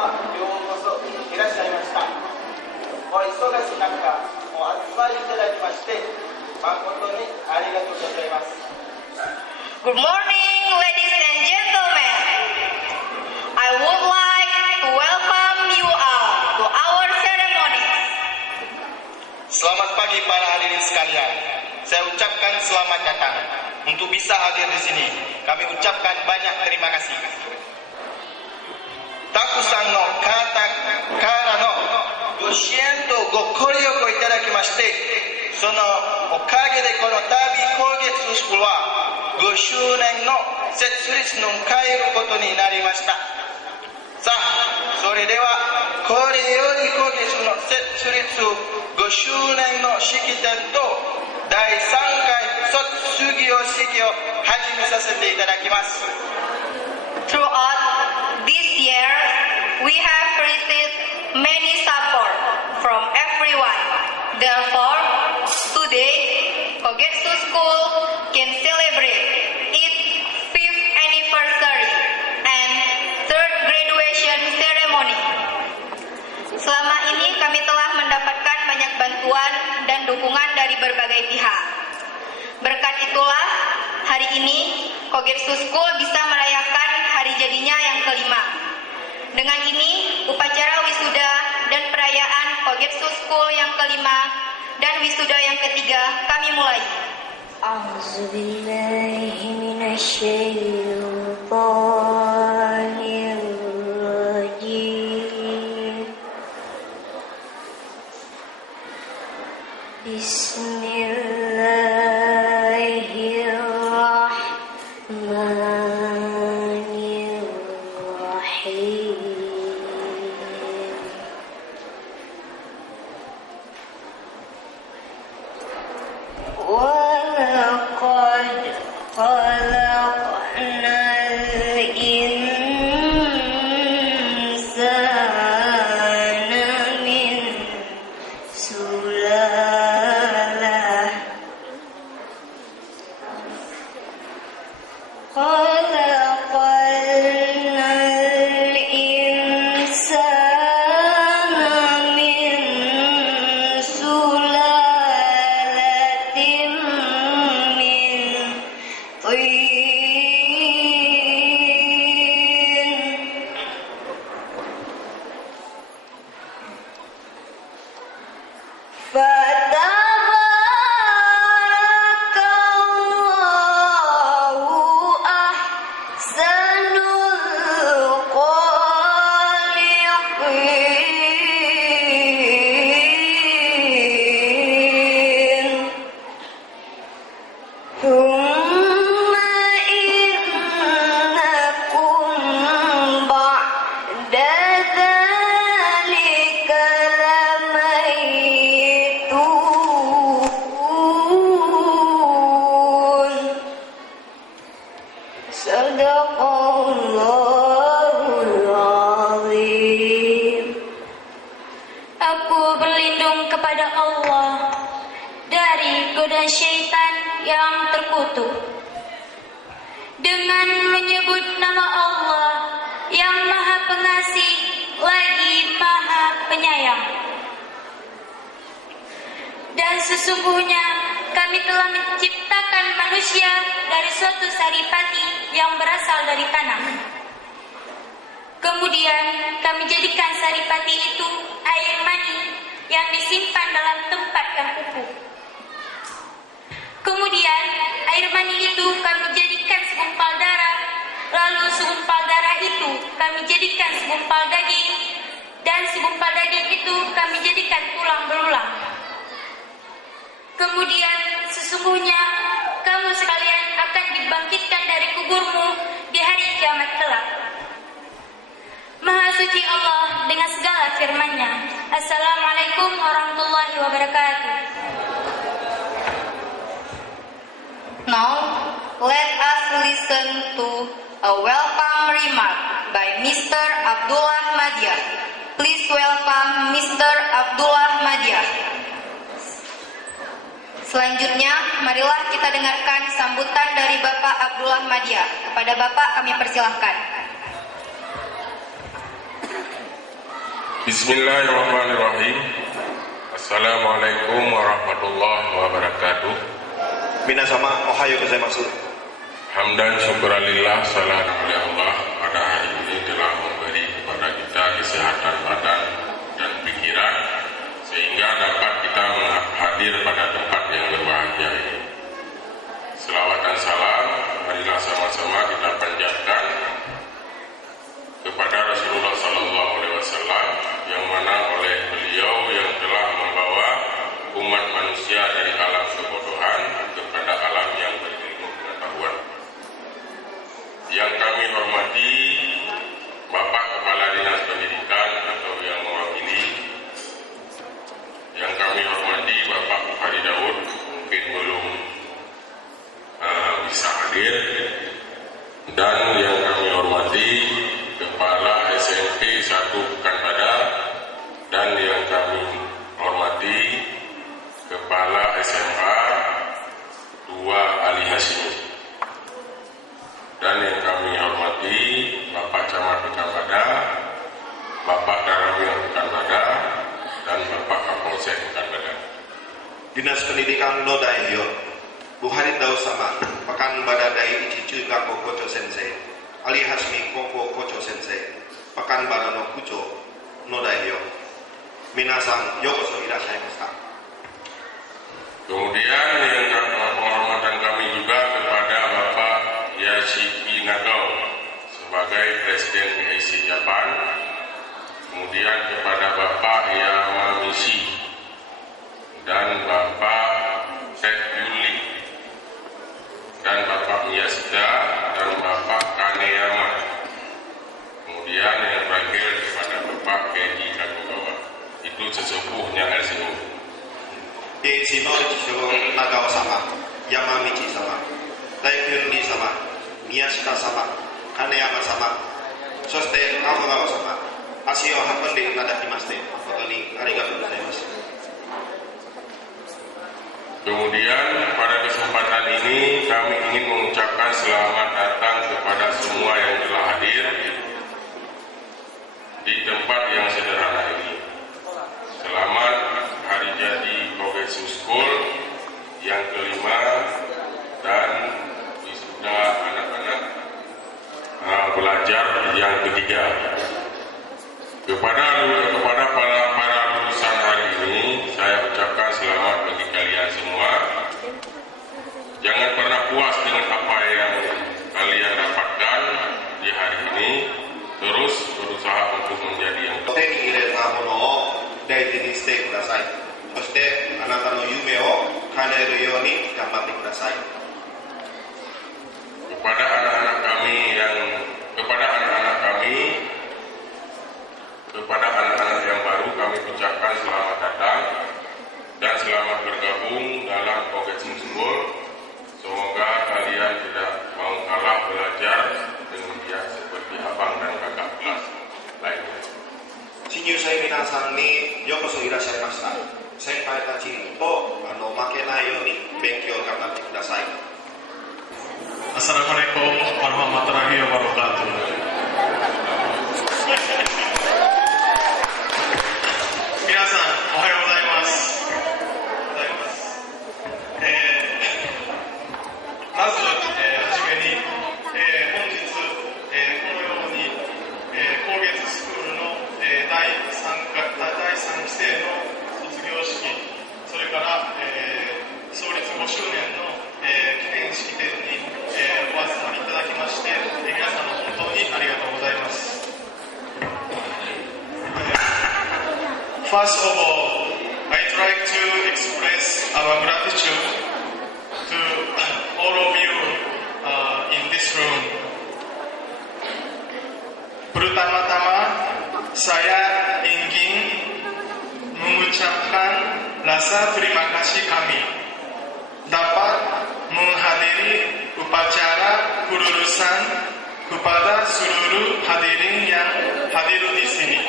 様、ようこそいらっしゃいました。お忙しい中、お集まりいただきまして、誠にありがとうございます。Good morning, ladies and gentlemen. I would like to welcome you all to our ceremony. Selamat pagi para hadirin sekalian. Saya ucapkan selamat datang. Untuk bisa hadir di sini, kami ucapkan banyak terima kasih. Takusan no kata kara noご支援とご協力をいただきまして、そのおかげでこの旅高月スクールは5周年の設立の迎えることになりました。さあ、それではこれより高月の設立5周年の式典と第3回卒業式を始めさせていただきます。Throughout this year, we have received many support from everyone. Therefore, today, Kogetsu School can celebrate its 5th anniversary and 3rd graduation ceremony. Selama ini kami telah mendapatkan banyak bantuan dan dukungan dari berbagai pihak. Berkat itulah, hari ini Kogetsu School bisa merayakan hari jadinya yang kelima. Dengan ini, upacara wisuda dan perayaan Kogetsu School yang kelima dan wisuda yang ketiga kami mulai. A'udzubillahi minasyaitonirrajim. Bismillahirrahmanirrahim. وَلَقَدْ خَلَقْنَا الْإِنسَانَ مِنْ سُلَالَةٍ Fatabarakallahu ahsanul khaliqin. Thumma innakum ba'da dzalika lamayitun. Sadaqallahul azim. Aku berlindung kepada Allah dari godaan syaitan yang terkutuk dengan menyebut nama Allah yang Maha Pengasih lagi Maha Penyayang. Dan sesungguhnya kami telah menciptakan manusia dari suatu saripati yang berasal dari tanah. Kemudian kami jadikan saripati itu air mani yang disimpan dalam tempat yang utuh. Kemudian air mani itu kami jadikan segumpal darah, lalu segumpal darah itu kami jadikan segumpal daging, dan segumpal daging itu kami jadikan tulang belulang. Kemudian sesungguhnya kamu sekalian akan dibangkitkan dari kuburmu di hari kiamat kelak. Maha suci Allah dengan segala firman-Nya. Assalamualaikum warahmatullahi wabarakatuh. Now, let us listen to a welcome remark by Mr. Abdullah Madiah. Please welcome Mr. Abdullah Madiah. Selanjutnya, marilah kita dengarkan sambutan dari Bapak Abdullah Madiah. Kepada Bapak kami persilahkan. Bismillahirrahmanirrahim. Assalamualaikum warahmatullahi wabarakatuh. Minasama ohayo gozaimasu. Hamdan syukurillah, salam kepada Allah pada hari ini telah memberi kepada kita kesehatan badan dan pikiran sehingga dapat kita hadir pada tempat yang berbahagia ini. Selawat dan salam marilah sama-sama kita panjatkan kepada Rasulullah Sallallahu Alaihi Wasallam yang mana oleh beliau yang telah membawa umat manusia dari alam kebodohan kepada alam yang berilmu pengetahuan. Yang kami hormati Bapak Kepala Dinas Pendidikan atau yang mewakili, yang kami hormati Bapak Hari Daud mungkin belum bisa hadir, dan yang kami hormati Kepala SMP 1 Pekanbadak, dan yang kami hormati Kepala SMA 2 Ali Hashimi, dan yang kami hormati Bapak Camat Pekanbadak, Bapak Darawil Pekanbadak, dan Bapak Kapolsek Pekanbadak. Dinas Pendidikan no Daihyo, Buhari Dau sama Pekan Badadai Ichichu Gakko Kocho Sensei, Ali Hashimi Koko Kocho Sensei, Pekan Badano Kucho no Daihyo. Minasan yokoso irashaimashita. Kemudian yang penghormatan kami juga kepada Bapak Yashiki Nagao sebagai Presiden PIC Japan, kemudian kepada Bapak Yamamishi dan Bapak Ted Yuli dan Bapak Miyashita dan Bapak Kaneyama, kemudian yang terakhir kepada Bapak Keiji Kagogawa, itu sesepuhnya LCU. Ichi no Ichigo Nagao sama, Yamamichi sama, Daikyundi sama, Miyashita sama, Kaneyama sama, soste Kagogawa sama, asio happen de itadakimaste. Hontou arigatou gozaimasu. Kemudian pada kesempatan ini kami ingin mengucapkan selamat datang kepada semua yang telah hadir di tempat yang sederhana ini. Selamat hari jadi Kogetsu School yang kelima dan wisuda anak-anak belajar yang ketiga. Kepada para lulusan hari ini saya ucapkan selamat bagi kalian semua. Jangan pernah puas dengan apa yang kalian dapatkan di hari ini. Terus berusaha untuk menjadi yang terbaik. 手に入れたものを大事にしてください。そしてあなたの夢を叶えるように頑張ってください。 Kepada anak-anak kami yang baru kami ucapkan selamat datang dan selamat bergabung dalam Kogetsu School. Semoga kalian tidak mau kalah belajar dengan dia seperti abang dan kakak kelas lainnya. 新入社員皆さんにようこそいらっしゃいました。先輩たちと負けないように勉強を頑張ってください。 Assalamualaikum warahmatullahi wabarakatuh. Minasan, ohayo gozaimasu. まず、はじめに、本日、このように、高月スクールの、第3期生の卒業式、それから、創立5周年の、記念式典に、お集まりいただきまして、皆様本当にありがとうございます。First of all, I'd like to express our gratitude to all of you in this room. Pertama-tama, saya ingin mengucapkan rasa terima kasih kami dapat menghadiri upacara kelulusan kepada seluruh hadirin yang hadir di sini.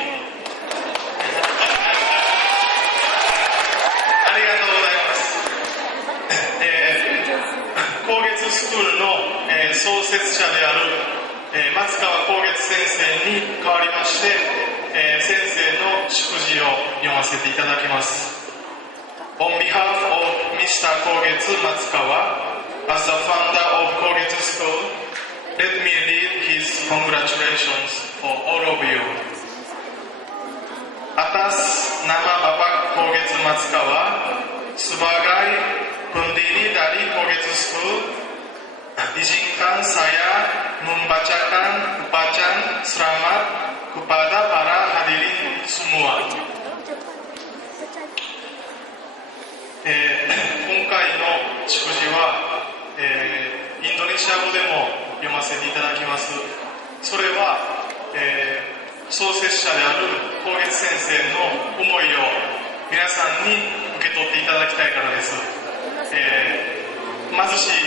ありがとうございます。高月スクールの、創設者である、松川高月先生に代わりまして、先生のませていただきます。On behalf of Mr. Kogetsu Matsukawa, as the founder of Kogetsu School, let me read his congratulations for all of you. Atas nama Bapak Kogetsu Matsukawa, sebagai pendiri dari Kogetsu School, izinkan saya membacakan bacaan selamat kepada para hadirin semua. 今回の祝辞は、インドネシア語でも読ませていただきます。それは、創設者である高月先生の思いを皆さんに受け取っていただきたいからです。貧しい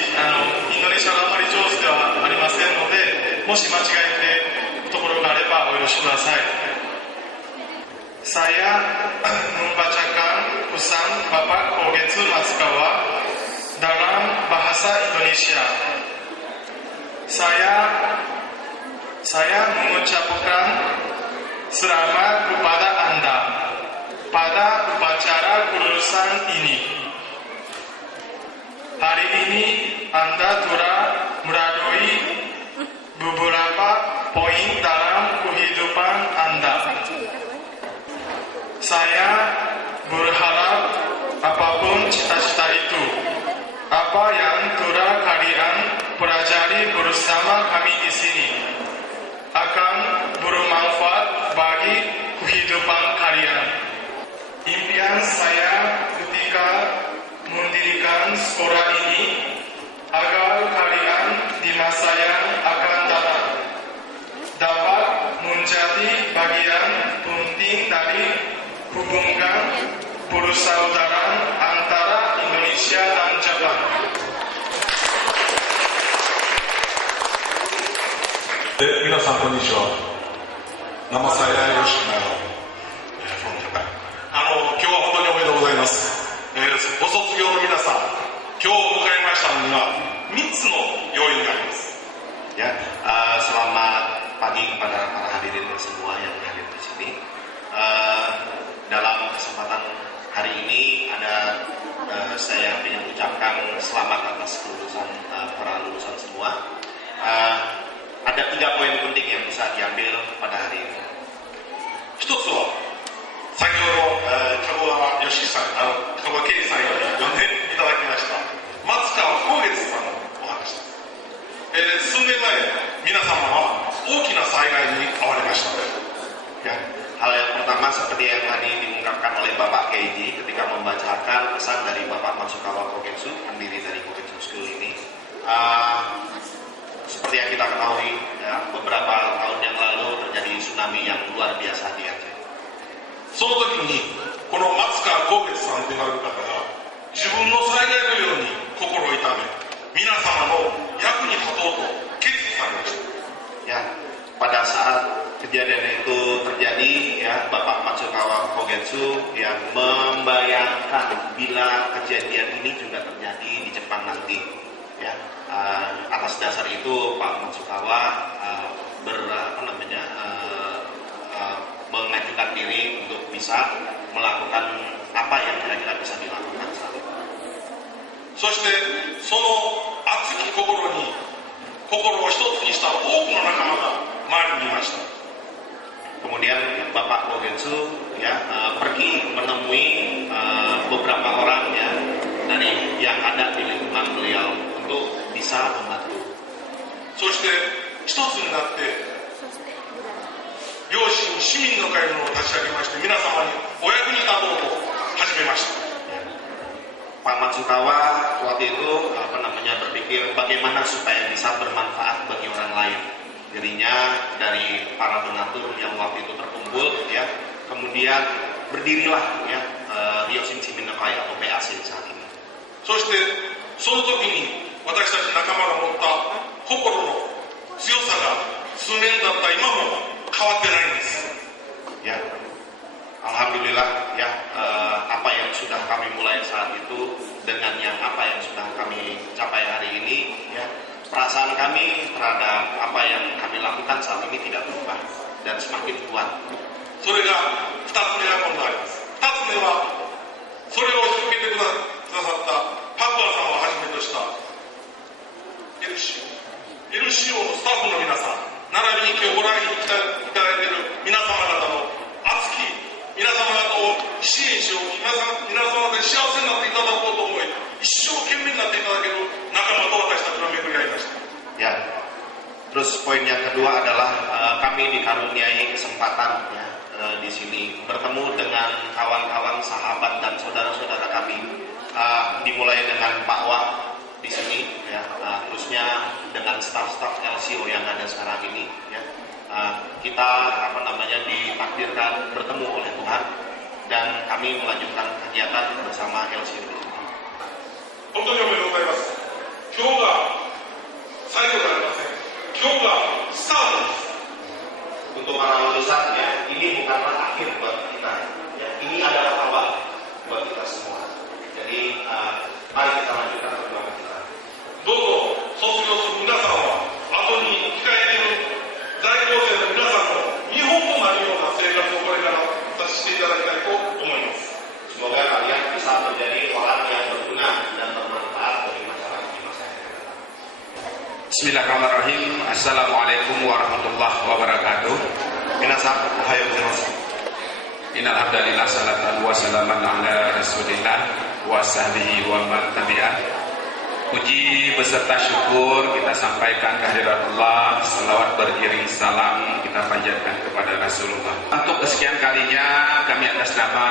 インドネシアがあまり上手ではありませんので、もし間違えているところがあればお許しください。Saya membacakan pesan Bapak Kogetsu Matsukawa dalam bahasa Indonesia. Saya mengucapkan selamat kepada Anda pada upacara kelulusan ini. Hari ini Anda telah melalui beberapa poin dalam kehidupan Anda. Saya berharap apapun cita-cita itu, apa yang telah kalian pelajari bersama kami di sini, akan bermanfaat bagi kehidupan kalian. Impian saya ketika mendirikan sekolah ini agar kalian di masa yang akan datang dapat menjadi bagian penting dari hubungan persaudaraan antara Indonesia dan Jepang. Minasan konnichiwa. Nama saya Yoshinaga from Japan. 今日は本当におめでとうございます。ご卒業の皆さん、今日を迎えましたのには3つの要因があります。Ya, selamat pagi kepada para hadirin semua yang hadir di sini. Dalam kesempatan hari ini saya ingin mengucapkan selamat atas kelulusan para lulusan semua. Ada 3 poin penting yang bisa diambil pada hari ini. 一つは先ほど籠川圭司さんより呼んでいただきました松川光月さんのお話です。数年前皆様は大きな災害に遭われました。 Ya, hal yang pertama seperti yang tadi diungkapkan oleh Bapak Keiji ketika membacakan pesan dari Bapak Matsukawa Kogetsu, pendiri dari Kogetsu School ini. Seperti yang kita ketahui, ya, beberapa tahun yang lalu terjadi tsunami yang luar biasa di Aceh. その時にこの松川光月さんという方が自分の災害のように心を痛め皆様の役に立とうと決意されました。 Ya, pada saat kejadian itu terjadi, ya, Bapak Matsukawa Kogetsu yang membayangkan bila kejadian ini juga terjadi di Jepang nanti, ya. Atas dasar itu Pak Matsukawa mengajukan diri untuk bisa melakukan apa yang kira-kira bisa dilakukan saat itu. そしてその熱き心を一つにした多くの仲間が周りにいました。 Kemudian Bapak Kogetsu, ya, pergi menemui beberapa orang, ya, dari yang ada di lingkungan beliau untuk bisa membantu. そして一つになって両親市民の会のを立ち上げまして皆様にお役に立とうと始めました。 Pak Matsukawa waktu itu berpikir bagaimana supaya bisa bermanfaat bagi orang lain. Dirinya dari para donatur yang waktu itu terkumpul, ya, kemudian berdirilah, ya, Ryoshin Shimin-no-kai atau PAC saat ini. そしてその時に私たち仲間が持った心の強さが数年経った今も変わってないんです。 Ya, alhamdulillah, ya, apa yang sudah kami mulai saat itu dengan yang apa yang sudah kami capai hari ini, ya, perasaan kami terhadap apa yang kami lakukan saat ini tidak berubah dan semakin kuat. それが2つ目が今度あります。2に今日ご覧いただいている皆様方の熱き皆様方を支援しよう、皆様方に幸せになっていただこうと思い、一生懸命になっていただける仲間と私たちは巡り合いました。Ya, terus poin yang kedua adalah kami dikaruniai kesempatan ya, di sini bertemu dengan kawan-kawan, sahabat dan saudara-saudara kami. Dimulai dengan Pak Wak di sini, ya, terusnya dengan staf-staf LCO yang ada sekarang ini. Ya. Kita ditakdirkan bertemu oleh Tuhan dan kami melanjutkan kegiatan bersama LCO. 本当におめでとうございます。今日が最後ではありません。今日がスタートです。Untuk para lulusan ya, ini bukanlah akhir buat kita. Ya, ini adalah awal buat kita semua. Jadi mari kita lanjutkan perjuangan kita. どうぞ卒業する皆さんは後に控えている在校生の皆さんの見本となるような生活をこれからさせていただきたいと思います。 Semoga kalian bisa menjadi orang yang berguna dan bermanfaat bagi masyarakat di masa yang akan datang. Bismillahirrahmanirrahim. Assalamualaikum warahmatullahi wabarakatuh. Minasan, ohayou gozaimasu. Innal hamdalillah salatan wa salaman ala Rasulillah wa sahbihi wa man tabi'ah. Puji beserta syukur kita sampaikan kehadirat Allah, salawat beriring salam kita panjatkan kepada Rasulullah. Untuk kesekian kalinya kami atas nama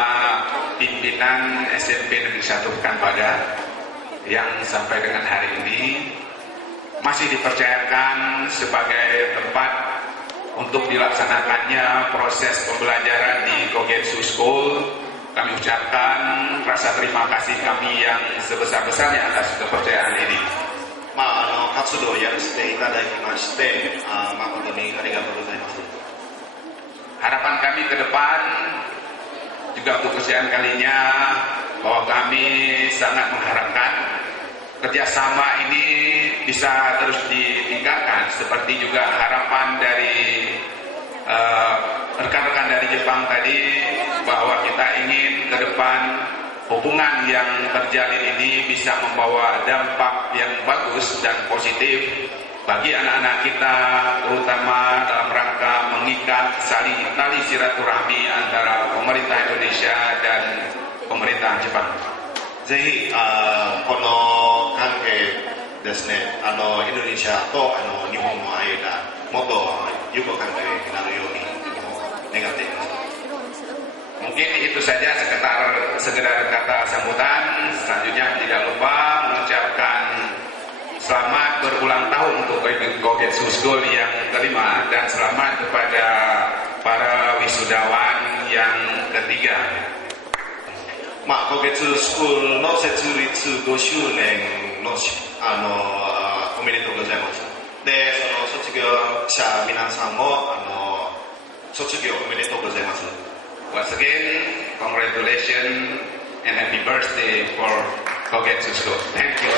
pimpinan SMP Negeri 1 Pekanbagan yang sampai dengan hari ini masih dipercayakan sebagai tempat untuk dilaksanakannya proses pembelajaran di Kogetsu School. Kami ucapkan rasa terima kasih kami yang sebesar-besarnya atas kepercayaan ini. 活動をやらせていただきまして誠にありがとうございます。 Harapan kami ke depan juga untuk kesekian kalinya bahwa kami sangat mengharapkan kerjasama ini bisa terus ditingkatkan, seperti juga harapan dari rekan-rekan dari Jepang tadi bahwa kita ingin ke depan hubungan yang terjalin ini bisa membawa dampak yang bagus dan positif bagi anak-anak kita, terutama dalam rangka mengikat saling tali silaturahmi antara pemerintah Indonesia dan pemerintah Jepang. ぜひこの関係ですね、インドネシアと日本の間もっと友好関係になるように願っています。 Mungkin itu saja sekedar kata sambutan. Selanjutnya tidak lupa mengucapkan selamat berulang tahun untuk Kogetsu School yang kelima dan selamat kepada para wisudawan yang ketiga. Kogetsu School の設立5周年のおめでとうございます。で、その卒業者皆さんも卒業おめでとうございます。 Once again, congratulations and happy birthday for Kogetsu School. Thank you.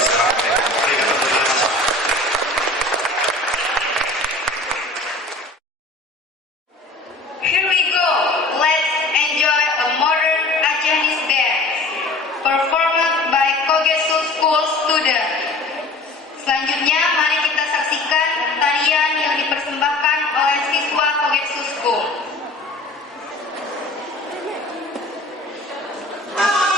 Here we go. Let's enjoy a modern Japanese dance performed by Kogetsu School student. Selanjutnya, mari kita saksikan tarian yang dipersembahkan oleh siswa Kogetsu School. Ah!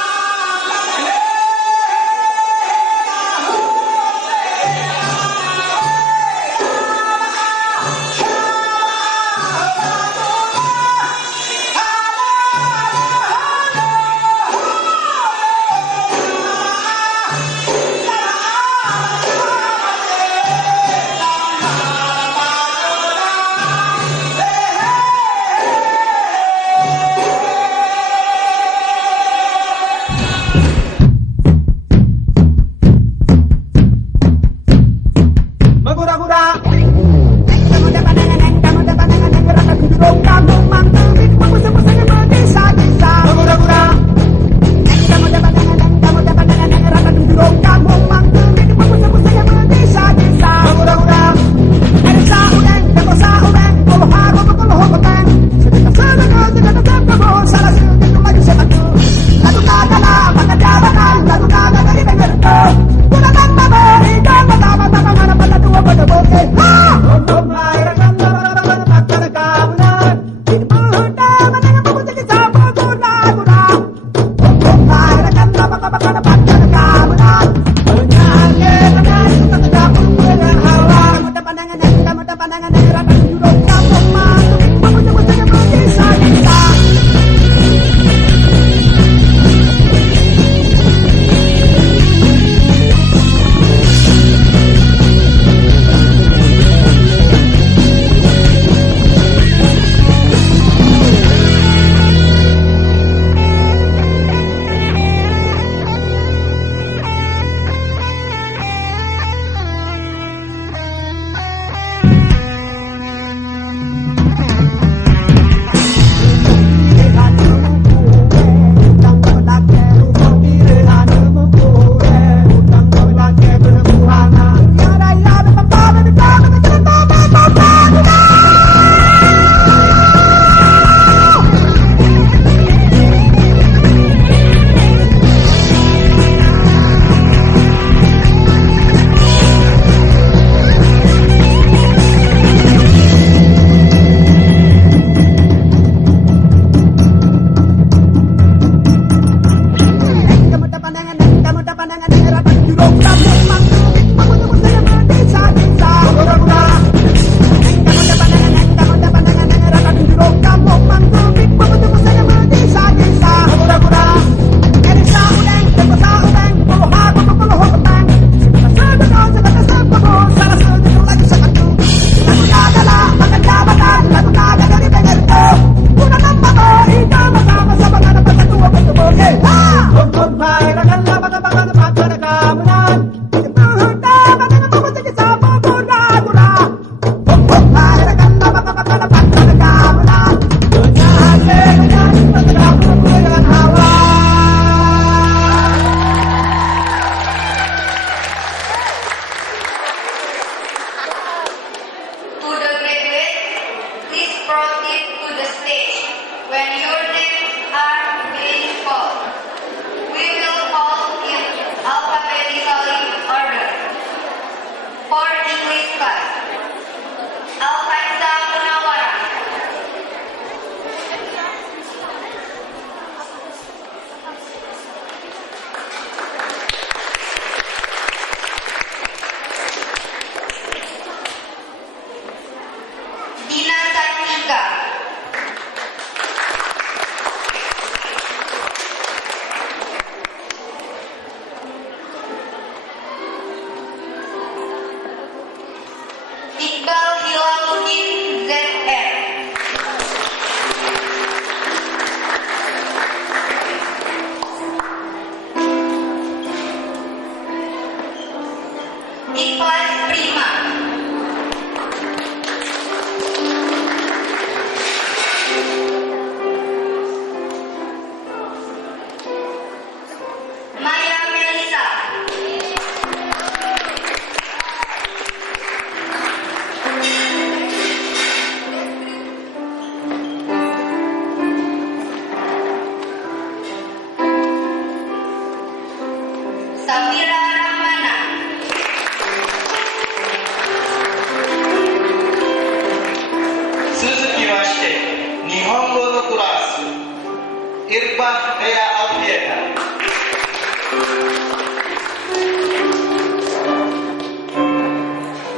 Irbah Dea Alfieda.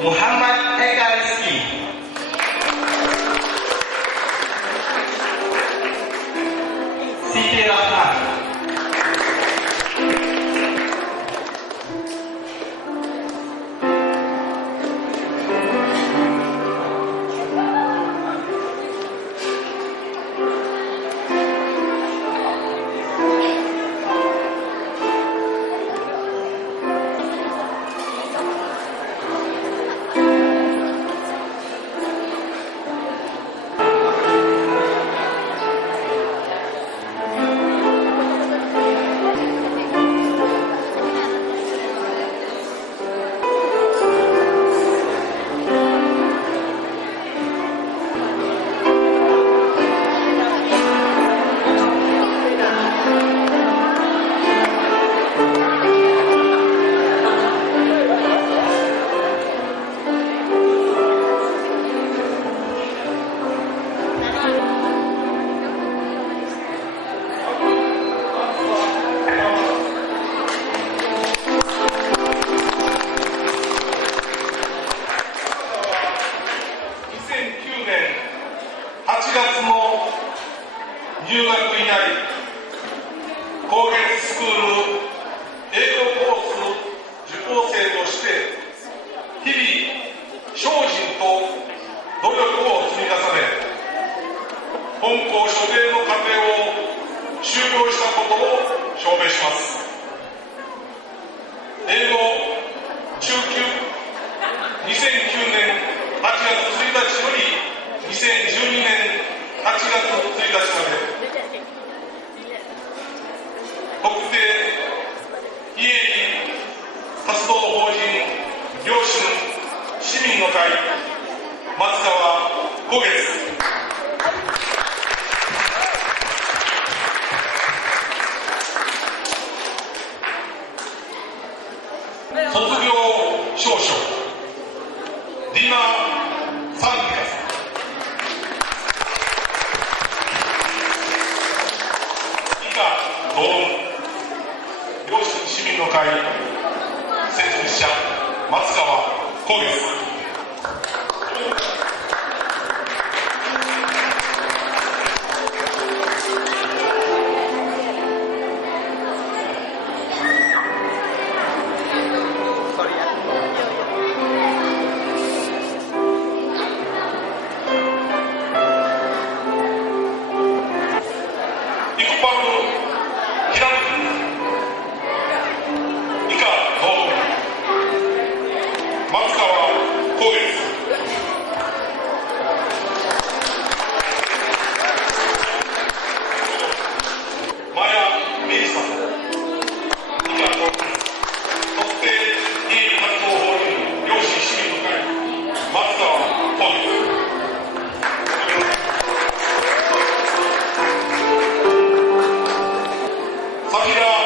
Muhammad Eka Rizki. Siti Rahman. Sakira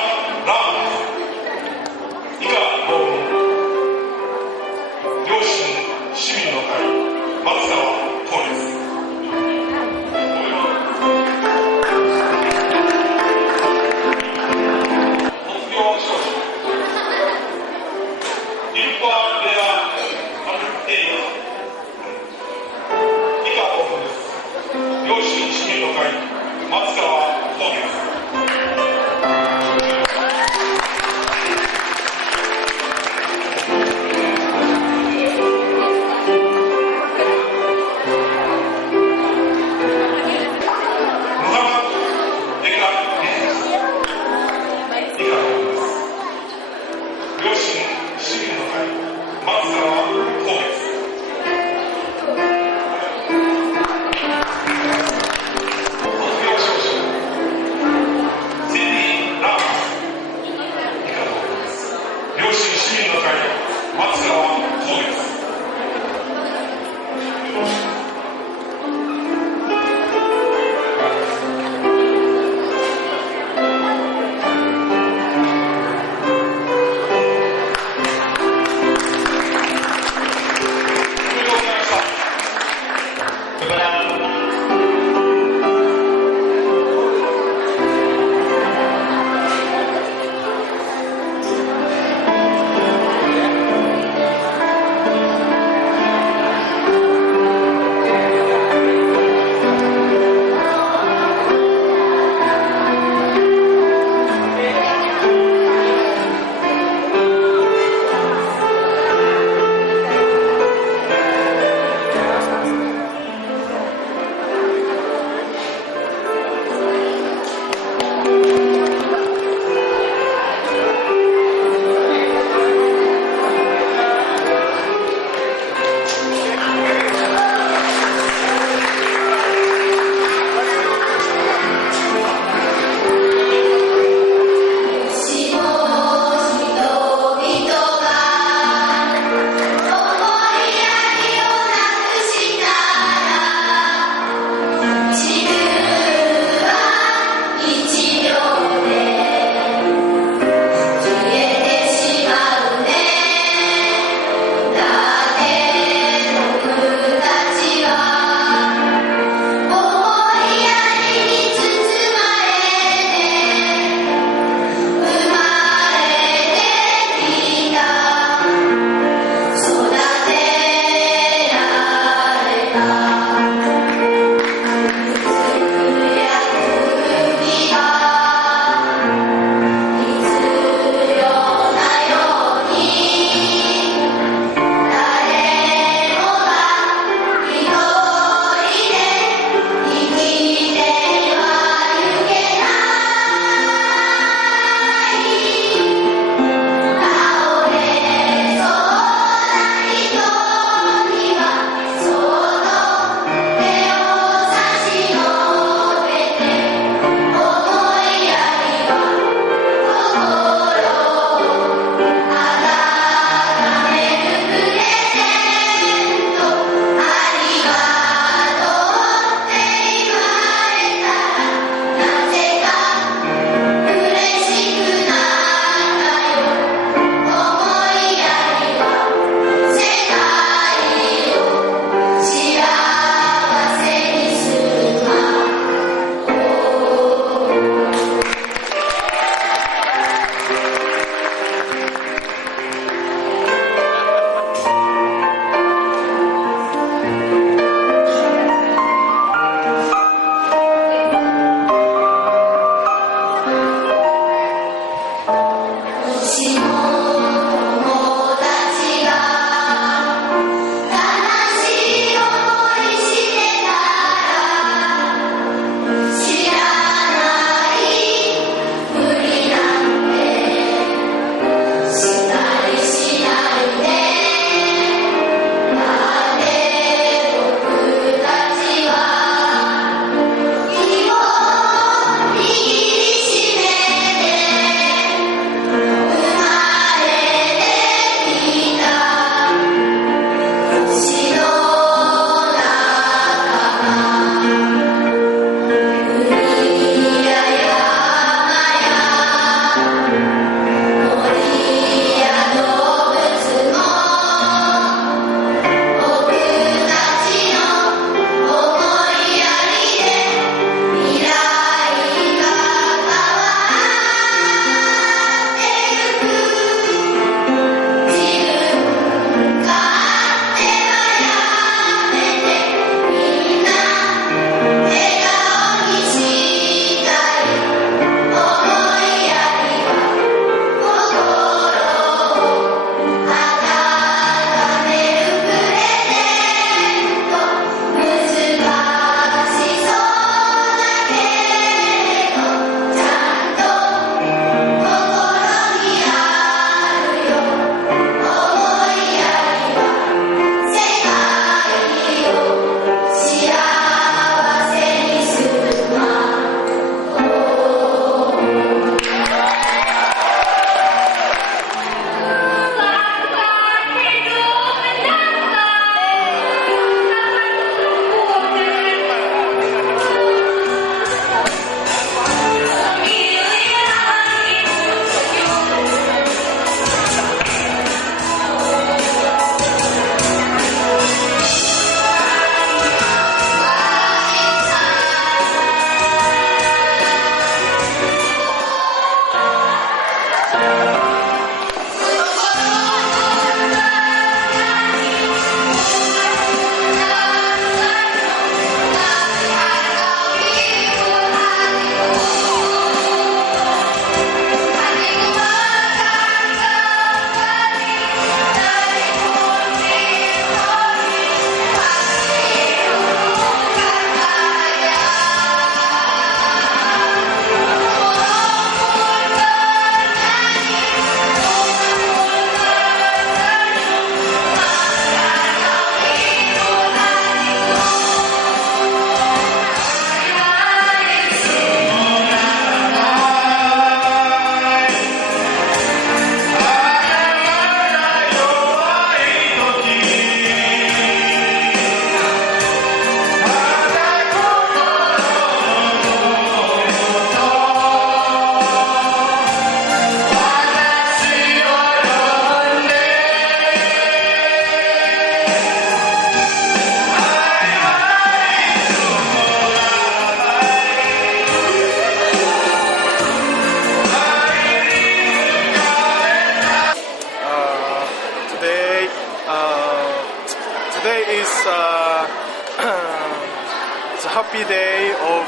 happy day of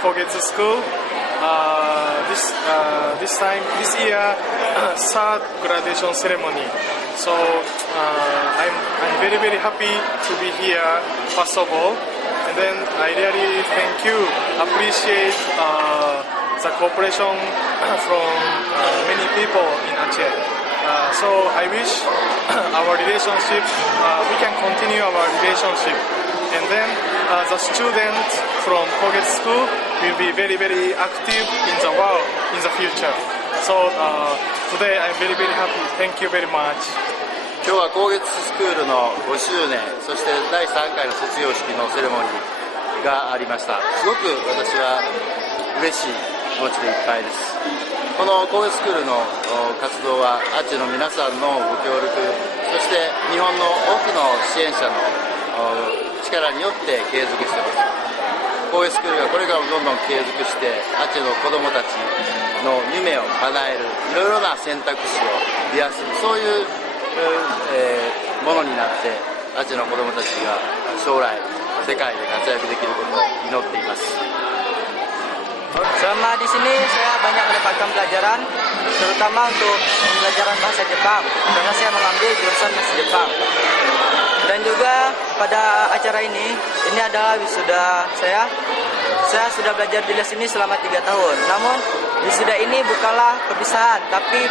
Kogetsu School. This year, third graduation ceremony. So I'm very happy to be here. First of all, and then I really thank you, appreciate the cooperation from many people in Aceh. So I wish our relationship, we can continue our relationship. And then the students from Kogetsu School will be very active in the world in the future. So today I'm very happy. Thank you very much. 今日は高月スクールの5周年、そして第3回の卒業式のセレモニーがありました。すごく私は嬉しい気持ちでいっぱいです。この高月スクールの活動はアチェの皆さんのご協力、そして日本の多くの支援者の力によって継続しています。高月スクールがこれからもどんどん継続してアチェの子どもたちの夢を叶える、いろいろな選択肢を増やす、そういうものになってアジアの子どもたちが将来世界で活躍できることを祈っています。 Selama di sini saya banyak mendapatkan pelajaran, terutama untuk pembelajaran bahasa Jepang karena saya mengambil jurusan bahasa Jepang. Dan juga pada acara ini adalah wisuda saya. Saya sudah belajar di les ini selama 3 tahun. Namun wisuda ini bukanlah perpisahan, tapi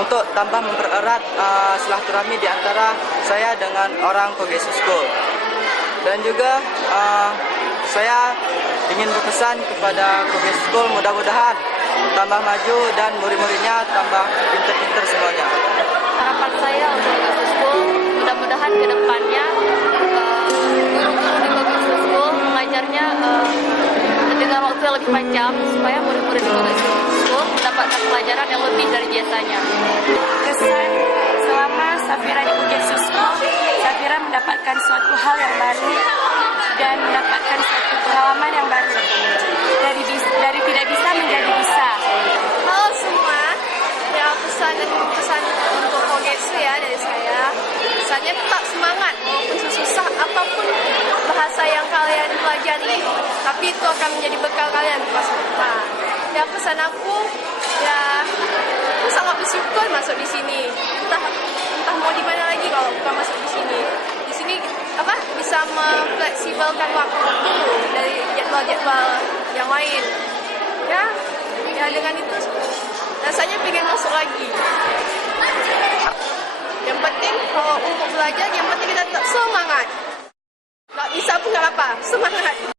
untuk tambah mempererat silaturahmi di antara saya dengan orang Kogetsu School. Dan juga saya ingin berpesan kepada Kogetsu School, mudah-mudahan tambah maju dan murid-muridnya tambah pintar-pintar semuanya. Harapan saya untuk Kogetsu School, mudah-mudahan ke depannya guru-guru di Kogetsu School mengajarnya dengan waktu yang lebih panjang supaya murid-murid di Kogetsu School mendapatkan pelajaran yang lebih dari biasanya. Kesan selama Safira di Kogetsu School, Safira mendapatkan suatu hal yang baru dan mendapatkan suatu pengalaman yang baru. Dari tidak bisa menjadi bisa. Halo semua, ya pesan untuk Kogetsu ya dari saya. Pesannya tetap semangat walaupun susah apapun bahasa yang kalian pelajari, tapi itu akan menjadi bekal kalian di masa depan. Ya pesan aku, ya aku sangat bersyukur masuk di sini. Entah mau di mana lagi kalau bukan masuk di sini. Di sini bisa mefleksibelkan waktu dari jadwal-jadwal yang lain. Ya dengan itu rasanya pengen masuk lagi. Yang penting kalau untuk belajar, yang penting kita tetap semangat. Nggak bisa pun nggak apa, semangat.